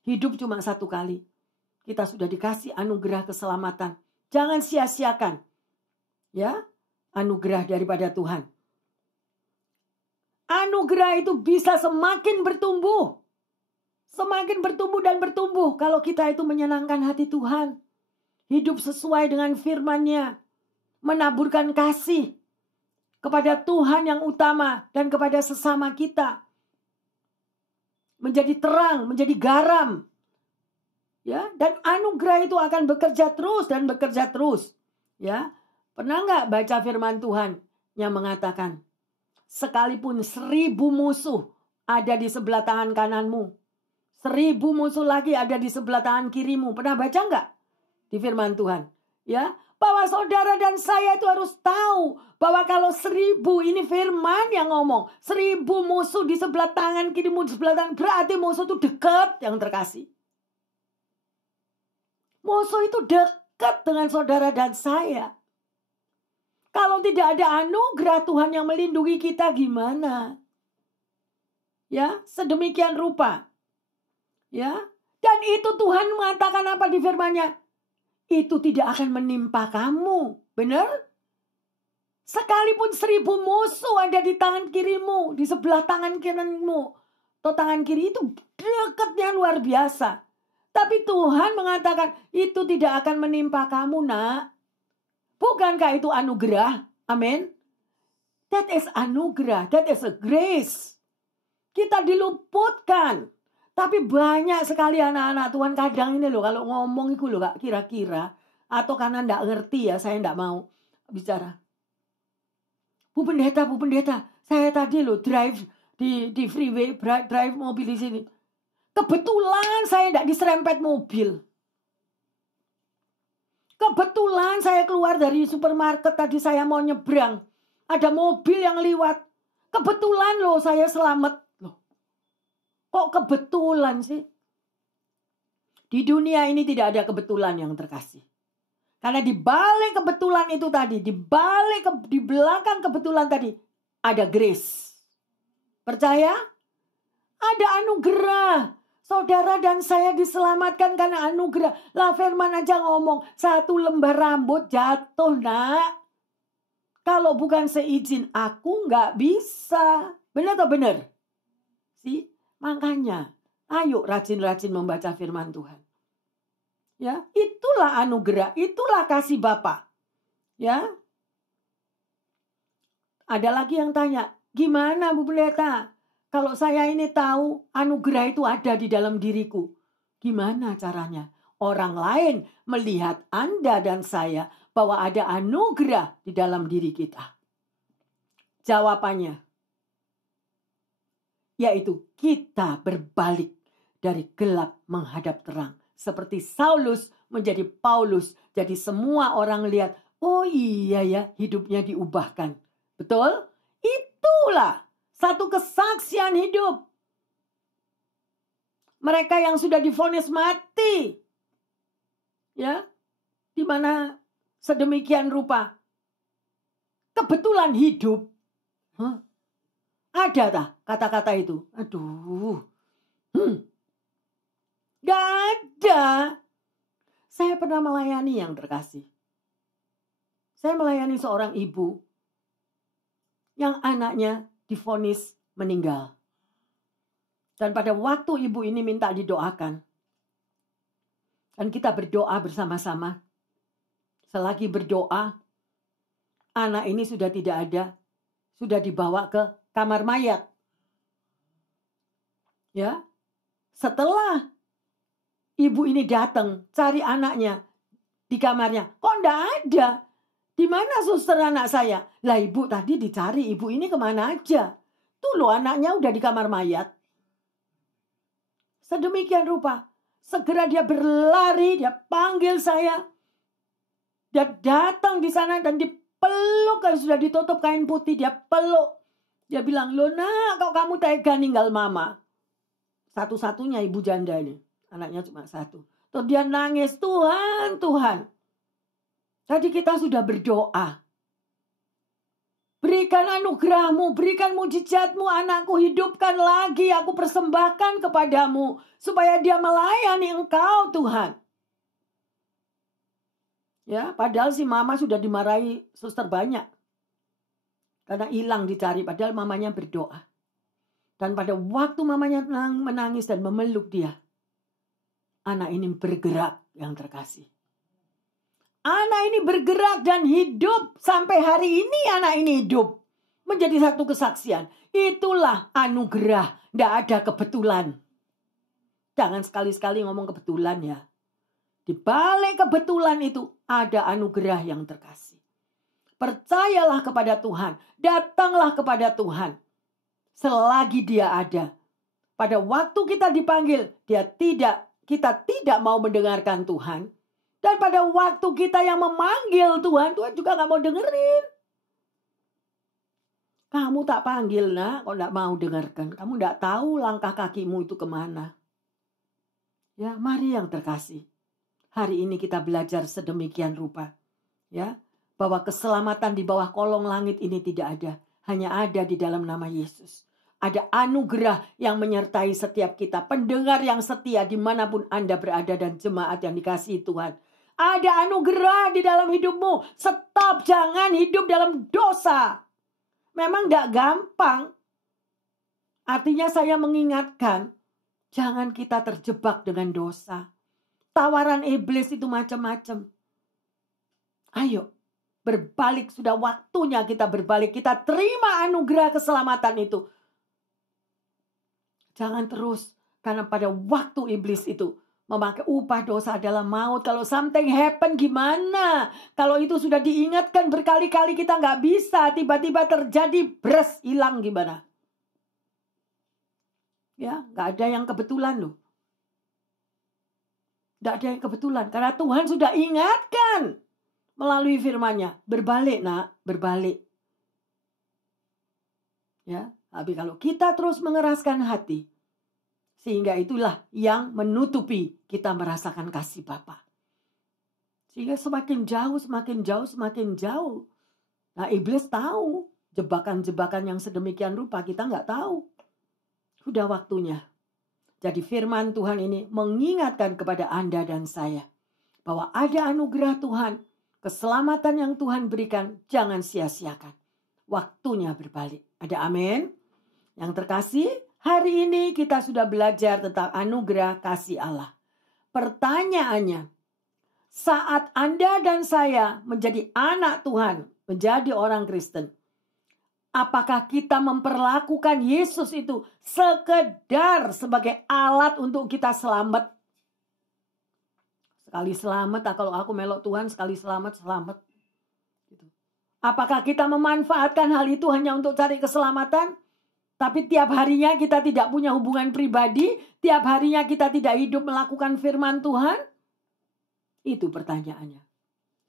Hidup cuma satu kali. Kita sudah dikasih anugerah keselamatan. Jangan sia-siakan. Ya, anugerah daripada Tuhan. Anugerah itu bisa semakin bertumbuh. Semakin bertumbuh dan bertumbuh kalau kita itu menyenangkan hati Tuhan. Hidup sesuai dengan firman-Nya. Menaburkan kasih kepada Tuhan yang utama dan kepada sesama kita. Menjadi terang, menjadi garam. Ya, dan anugerah itu akan bekerja terus dan bekerja terus. Ya, pernah nggak baca firman Tuhan yang mengatakan, sekalipun 1000 musuh ada di sebelah tangan kananmu, 1000 musuh lagi ada di sebelah tangan kirimu. Pernah baca nggak di firman Tuhan? Ya, bahwa saudara dan saya itu harus tahu bahwa kalau 1000, ini firman yang ngomong, 1000 musuh di sebelah tangan kirimu, di sebelah tangan, berarti musuh itu dekat yang terkasih. Musuh itu dekat dengan saudara dan saya. Kalau tidak ada anugerah Tuhan yang melindungi kita, gimana? Ya, sedemikian rupa. Ya, dan itu Tuhan mengatakan apa di firman-Nya? Itu tidak akan menimpa kamu. Benar? Sekalipun 1000 musuh ada di tangan kirimu, di sebelah tangan kirimu, atau tangan kiri, itu dekatnya luar biasa. Tapi Tuhan mengatakan itu tidak akan menimpa kamu, nak. Bukankah itu anugerah? Amin. That is anugerah. That is a grace. Kita diluputkan. Tapi banyak sekali anak-anak Tuhan kadang ini loh, kalau ngomong itu loh, Kak, kira-kira. Atau karena enggak ngerti ya, saya enggak mau bicara. Bu pendeta, saya tadi loh drive di freeway, drive mobil di sini. Kebetulan saya tidak diserempet mobil. Kebetulan saya keluar dari supermarket tadi, saya mau nyebrang. Ada mobil yang lewat. Kebetulan loh saya selamat. Loh, kok kebetulan sih? Di dunia ini tidak ada kebetulan yang terkasih. Karena di balik kebetulan itu tadi, di belakang kebetulan tadi, ada grace. Percaya? Ada anugerah. Saudara dan saya diselamatkan karena anugerah. Lah firman aja ngomong, 1 lembar rambut jatuh, nak. Kalau bukan seizin aku nggak bisa. Benar atau benar? Sih, makanya ayo rajin-rajin membaca firman Tuhan. Ya, itulah anugerah, itulah kasih Bapa. Ya. Ada lagi yang tanya, gimana Bu Pendeta? Kalau saya ini tahu anugerah itu ada di dalam diriku, gimana caranya? Orang lain melihat Anda dan saya bahwa ada anugerah di dalam diri kita. Jawabannya, yaitu kita berbalik dari gelap menghadap terang. Seperti Saulus menjadi Paulus. Jadi semua orang lihat, oh iya ya, hidupnya diubahkan. Betul? Itulah satu kesaksian hidup. Mereka yang sudah divonis mati. Ya, di mana sedemikian rupa kebetulan hidup. Ada tak kata-kata itu? Aduh. Gak ada. Saya pernah melayani yang terkasih. Saya melayani seorang ibu yang anaknya divonis meninggal. Dan pada waktu ibu ini minta didoakan. Dan kita berdoa bersama-sama. Selagi berdoa, anak ini sudah tidak ada. Sudah dibawa ke kamar mayat. Ya. Setelah ibu ini datang cari anaknya di kamarnya. Kok enggak ada? Di mana suster anak saya? Lah ibu tadi dicari, ibu ini kemana aja? Tuh loh anaknya udah di kamar mayat. Sedemikian rupa. Segera dia berlari, dia panggil saya. Dia datang di sana dan dipeluk, kan sudah ditutup kain putih, dia peluk. Dia bilang, loh nak, kok kamu tega ninggal mama? Satu-satunya ibu janda ini. Anaknya cuma satu. Terus dia nangis, Tuhan, Tuhan. Tadi kita sudah berdoa. Berikan anugerahmu, berikan mujizatmu, anakku hidupkan lagi, aku persembahkan kepadamu. Supaya dia melayani engkau, Tuhan. Ya, padahal si mama sudah dimarahi suster banyak. Karena hilang dicari, padahal mamanya berdoa. Dan pada waktu mamanya menangis dan memeluk dia, anak ini bergerak yang terkasih. Anak ini bergerak dan hidup. Sampai hari ini anak ini hidup. Menjadi satu kesaksian. Itulah anugerah. Tidak ada kebetulan. Jangan sekali-sekali ngomong kebetulan ya. Di balik kebetulan itu ada anugerah yang terkasih. Percayalah kepada Tuhan. Datanglah kepada Tuhan. Selagi dia ada. Pada waktu kita dipanggil, kita tidak mau mendengarkan Tuhan. Dan pada waktu kita yang memanggil Tuhan, Tuhan juga gak mau dengerin. Kamu tak panggil, nak, kok gak mau dengarkan. Kamu gak tahu langkah kakimu itu kemana. Ya, mari yang terkasih. Hari ini kita belajar sedemikian rupa. Ya, bahwa keselamatan di bawah kolong langit ini tidak ada. Hanya ada di dalam nama Yesus. Ada anugerah yang menyertai setiap kita. Pendengar yang setia dimanapun Anda berada dan jemaat yang dikasihi Tuhan. Ada anugerah di dalam hidupmu. Stop, jangan hidup dalam dosa. Memang tidak gampang. Artinya saya mengingatkan. Jangan kita terjebak dengan dosa. Tawaran iblis itu macam-macam. Ayo, berbalik. Sudah waktunya kita berbalik. Kita terima anugerah keselamatan itu. Jangan terus. Karena pada waktu iblis itu memakai upah dosa adalah maut. Kalau something happen gimana? Kalau itu sudah diingatkan berkali-kali kita nggak bisa. Tiba-tiba terjadi bres hilang gimana? Ya, nggak ada yang kebetulan loh. Nggak ada yang kebetulan. Karena Tuhan sudah ingatkan melalui firman-Nya. Berbalik nak, berbalik. Ya, tapi kalau kita terus mengeraskan hati. Sehingga itulah yang menutupi kita merasakan kasih Bapa. Sehingga semakin jauh, semakin jauh, semakin jauh. Nah, iblis tahu jebakan-jebakan yang sedemikian rupa, kita nggak tahu. Sudah waktunya. Jadi firman Tuhan ini mengingatkan kepada Anda dan saya. Bahwa ada anugerah Tuhan. Keselamatan yang Tuhan berikan, jangan sia-siakan. Waktunya berbalik. Ada amin? Yang terkasih, hari ini kita sudah belajar tentang anugerah kasih Allah. Pertanyaannya, saat Anda dan saya menjadi anak Tuhan, menjadi orang Kristen, apakah kita memperlakukan Yesus itu sekedar sebagai alat untuk kita selamat? Sekali selamat, kalau aku melok Tuhan, sekali selamat, selamat. Apakah kita memanfaatkan hal itu hanya untuk cari keselamatan? Tapi tiap harinya kita tidak punya hubungan pribadi. Tiap harinya kita tidak hidup melakukan firman Tuhan. Itu pertanyaannya.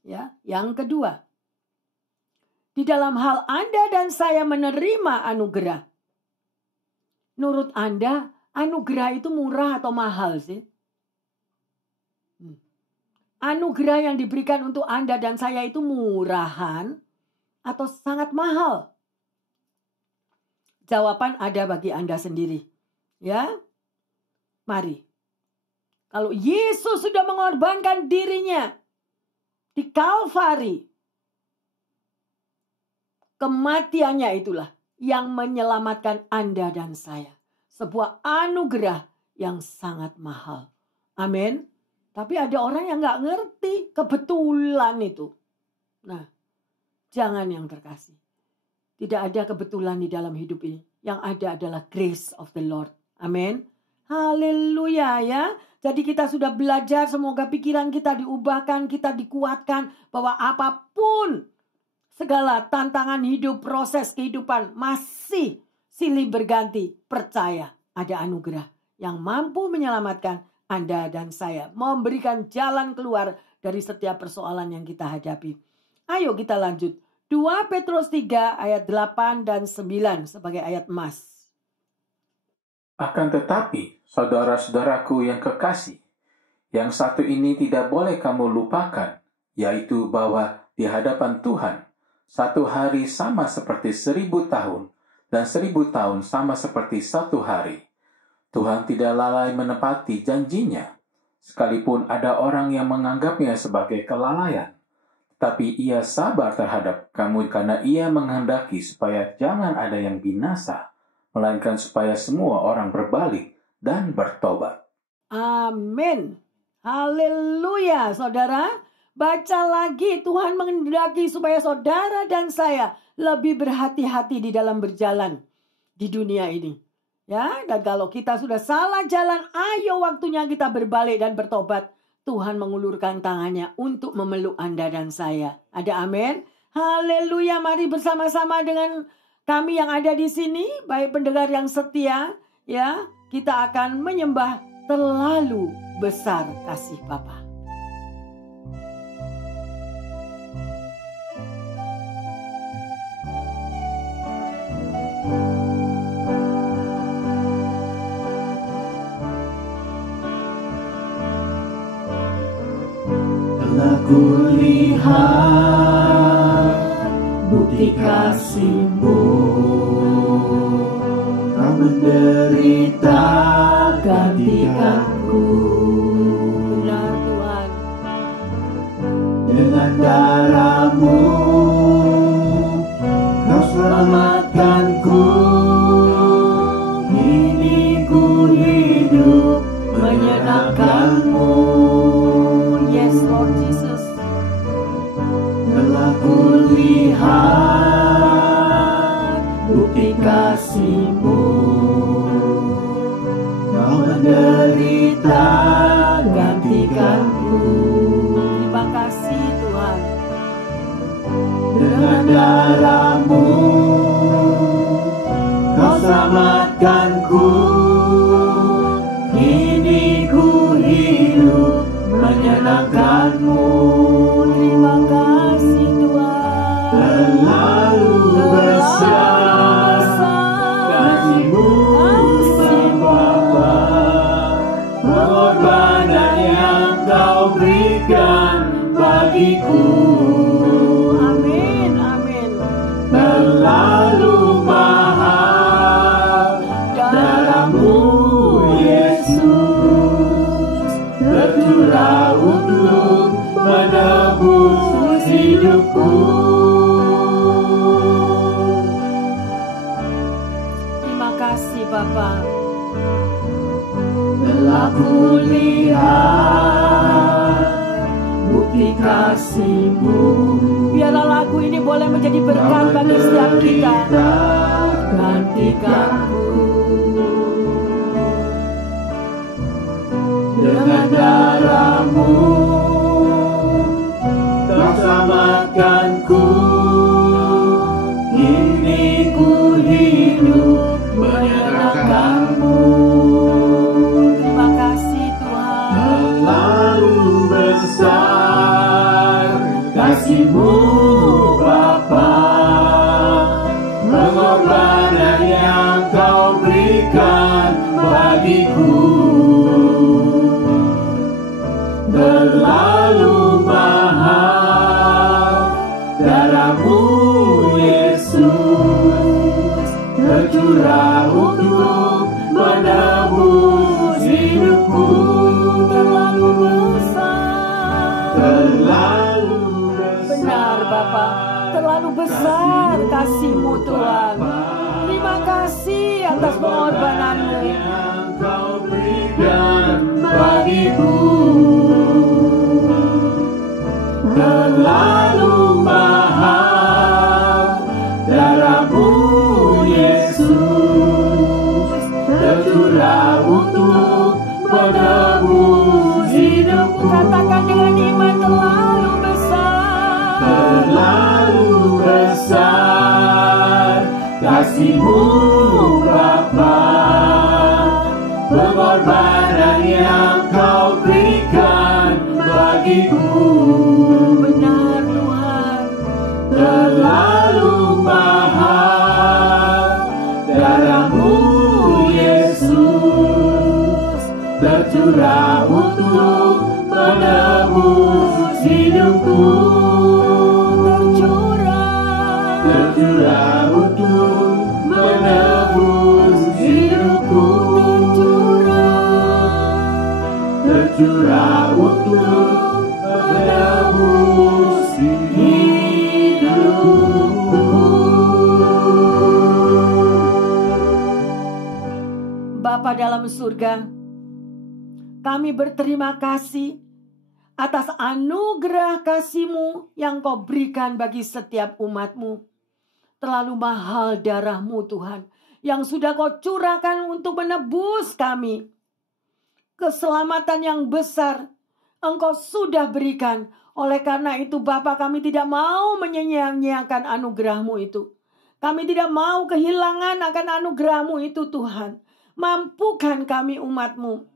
Ya, yang kedua. Di dalam hal Anda dan saya menerima anugerah. Menurut Anda, anugerah itu murah atau mahal sih? Anugerah yang diberikan untuk Anda dan saya itu murahan atau sangat mahal? Jawaban ada bagi Anda sendiri. Ya. Mari. Kalau Yesus sudah mengorbankan dirinya di Kalvari, kematiannya itulah yang menyelamatkan Anda dan saya. Sebuah anugerah yang sangat mahal. Amin. Tapi ada orang yang nggak ngerti kebetulan itu. Nah, jangan yang terkasih. Tidak ada kebetulan di dalam hidup ini. Yang ada adalah grace of the Lord. Amin. Haleluya ya. Jadi kita sudah belajar, semoga pikiran kita diubahkan, kita dikuatkan. Bahwa apapun segala tantangan hidup, proses kehidupan masih silih berganti. Percaya ada anugerah yang mampu menyelamatkan Anda dan saya. Memberikan jalan keluar dari setiap persoalan yang kita hadapi. Ayo kita lanjut. 2 Petrus 3 ayat 8 dan 9 sebagai ayat emas. Akan tetapi, saudara-saudaraku yang kekasih, yang satu ini tidak boleh kamu lupakan, yaitu bahwa di hadapan Tuhan, satu hari sama seperti 1000 tahun, dan 1000 tahun sama seperti satu hari. Tuhan tidak lalai menepati janjinya, sekalipun ada orang yang menganggapnya sebagai kelalaian. Tapi ia sabar terhadap kamu karena ia menghendaki supaya jangan ada yang binasa, melainkan supaya semua orang berbalik dan bertobat. Amin. Haleluya, saudara. Baca lagi, Tuhan menghendaki supaya saudara dan saya lebih berhati-hati di dalam berjalan di dunia ini. Ya, dan kalau kita sudah salah jalan, ayo waktunya kita berbalik dan bertobat. Tuhan mengulurkan tangannya untuk memeluk Anda dan saya. Ada amin? Haleluya, mari bersama-sama dengan kami yang ada di sini, baik pendengar yang setia, ya, kita akan menyembah terlalu besar kasih Bapa. Telah kulihat bukti kasih-Mu, Kau menderita gantikanku. Benar Tuhan. Dengan darah-Mu Kau selamatkanku. Kini ku hidup menyenangkan-Mu. Yes Lord Jesus. Telah kulihat bukti kasih-Mu, Kau menderita gantikanku. Terima kasih Tuhan. Dengan darah-Mu Kau selamatkanku. Kini ku hidup menyenangkan-Mu. Terima kasih Tuhan. Terlalu besar kasih-Mu, Bapa. Pengorbanan yang Kau berikan bagiku. Amin, amin. Terlalu mahal darah-Mu, Yesus, tercurah untuk menebus hidupku. Terima kasih Bapa. Telah kulihat bukti kasih-Mu, Biarlah lagu ini boleh menjadi berkat bagi setiap kita. gantikanku. Dengan darah-Mu Kau selamatkanku. Kini ku hidup menyenangkan-Mu. Terima kasih Tuhan. Terlalu besar kasih-Mu, Bapa. Pengorbanan yang Kau berikan bagiku. Terlalu mahal darah-Mu, Yesus, tercurah untuk menebus hidupku. Terlalu besar. Terlalu besar. Benar Bapa. Terlalu besar kasih-Mu Tuhan. Terima kasih atas pengorbanan-Mu. Yang Kau berikan bagiku. Terlalu mahal darah-Mu, Yesus, tercurah untuk menebus hidupku. Katakan dengan iman, terlalu besar. Terlalu besar kasih-Mu, Bapa. Pengorbanan yang Kau berikan bagiku. Benar Tuhan. Terlalu mahal darah-Mu, Yesus, tercurah untuk menebus hidupku. Tercurah untuk menebus hidupku. Tercurah untuk menebus hidupku. Bapa dalam surga, kami berterima kasih atas anugerah kasih-Mu yang Kau berikan bagi setiap umat-Mu. Terlalu mahal darah-Mu Tuhan, yang sudah Kau curahkan untuk menebus kami. Keselamatan yang besar Engkau sudah berikan. Oleh karena itu Bapa, kami tidak mau menyia-nyiakan anugerah-Mu itu. Kami tidak mau kehilangan akan anugerah-Mu itu Tuhan. Mampukan kami umat-Mu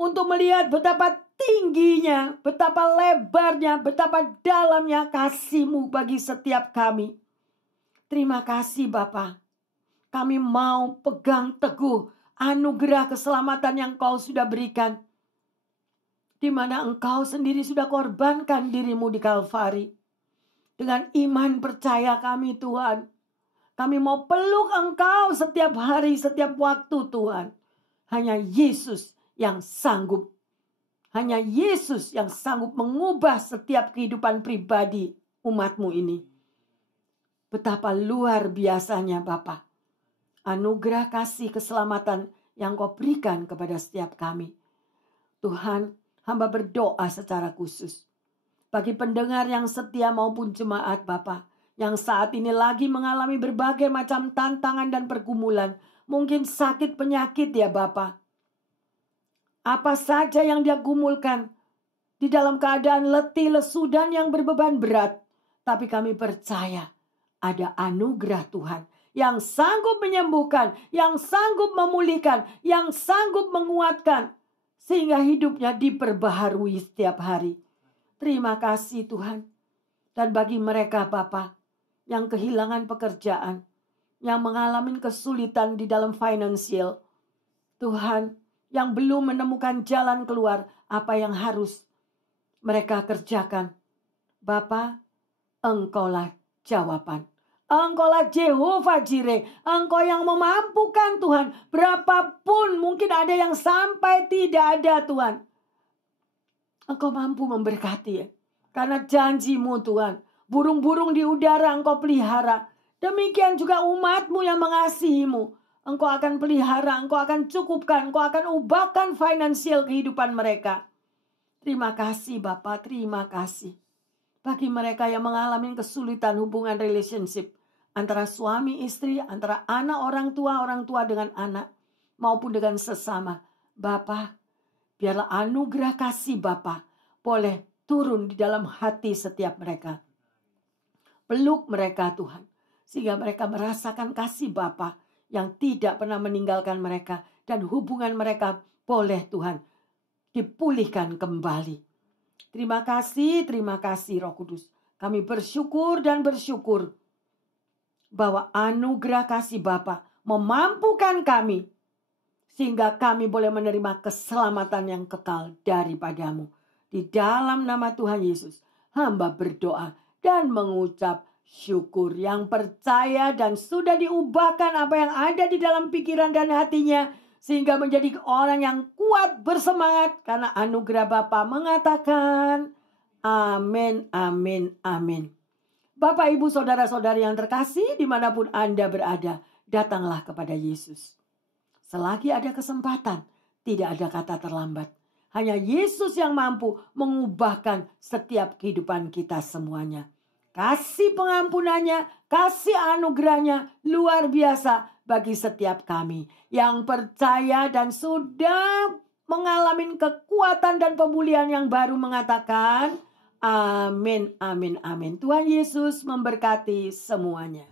untuk melihat betapa tingginya, betapa lebarnya, betapa dalamnya kasih-Mu bagi setiap kami. Terima kasih Bapa. Kami mau pegang teguh anugerah keselamatan yang Kau sudah berikan. Di mana Engkau sendiri sudah korbankan diri-Mu di Kalvari. Dengan iman percaya kami Tuhan. Kami mau peluk Engkau setiap hari, setiap waktu Tuhan. Hanya Yesus yang sanggup. Hanya Yesus yang sanggup mengubah setiap kehidupan pribadi umat-Mu ini. Betapa luar biasanya Bapa. Anugerah kasih keselamatan yang Kau berikan kepada setiap kami. Tuhan, hamba berdoa secara khusus. Bagi pendengar yang setia maupun jemaat Bapa. Yang saat ini lagi mengalami berbagai macam tantangan dan pergumulan. Mungkin sakit penyakit ya Bapa. Apa saja yang dia gumulkan. Di dalam keadaan letih, lesu dan yang berbeban berat. Tapi kami percaya ada anugerah Tuhan. Yang sanggup menyembuhkan. Yang sanggup memulihkan. Yang sanggup menguatkan. Sehingga hidupnya diperbaharui setiap hari. Terima kasih Tuhan. Dan bagi mereka Bapa yang kehilangan pekerjaan, yang mengalami kesulitan di dalam finansial, Tuhan, yang belum menemukan jalan keluar apa yang harus mereka kerjakan. Bapa, Engkaulah jawaban. Engkaulah Jehovah Jireh. Engkau yang memampukan Tuhan. Berapapun mungkin ada yang sampai tidak ada Tuhan. Engkau mampu memberkati ya. Karena janji-Mu Tuhan. Burung-burung di udara Engkau pelihara. Demikian juga umat-Mu yang mengasihi-Mu. Engkau akan pelihara, Engkau akan cukupkan, Engkau akan ubahkan finansial kehidupan mereka. Terima kasih Bapa, terima kasih. Bagi mereka yang mengalami kesulitan hubungan relationship. Antara suami istri, antara anak orang tua dengan anak. Maupun dengan sesama. Bapa, biarlah anugerah kasih Bapa boleh turun di dalam hati setiap mereka. Peluk mereka Tuhan. Sehingga mereka merasakan kasih Bapa yang tidak pernah meninggalkan mereka. Dan hubungan mereka boleh Tuhan dipulihkan kembali. Terima kasih Roh Kudus. Kami bersyukur dan bersyukur bahwa anugerah kasih Bapa memampukan kami. Sehingga kami boleh menerima keselamatan yang kekal daripada-Mu. Di dalam nama Tuhan Yesus, hamba berdoa dan mengucap syukur, yang percaya dan sudah diubahkan apa yang ada di dalam pikiran dan hatinya. Sehingga menjadi orang yang kuat bersemangat karena anugerah Bapa mengatakan amin, amin, amin. Bapak, Ibu, Saudara-saudari yang terkasih dimanapun Anda berada, datanglah kepada Yesus. Selagi ada kesempatan, tidak ada kata terlambat. Hanya Yesus yang mampu mengubahkan setiap kehidupan kita semuanya. Kasih pengampunannya, kasih anugerahnya luar biasa bagi setiap kami. Yang percaya dan sudah mengalami kekuatan dan pemulihan yang baru mengatakan amin, amin, amin. Tuhan Yesus memberkati semuanya.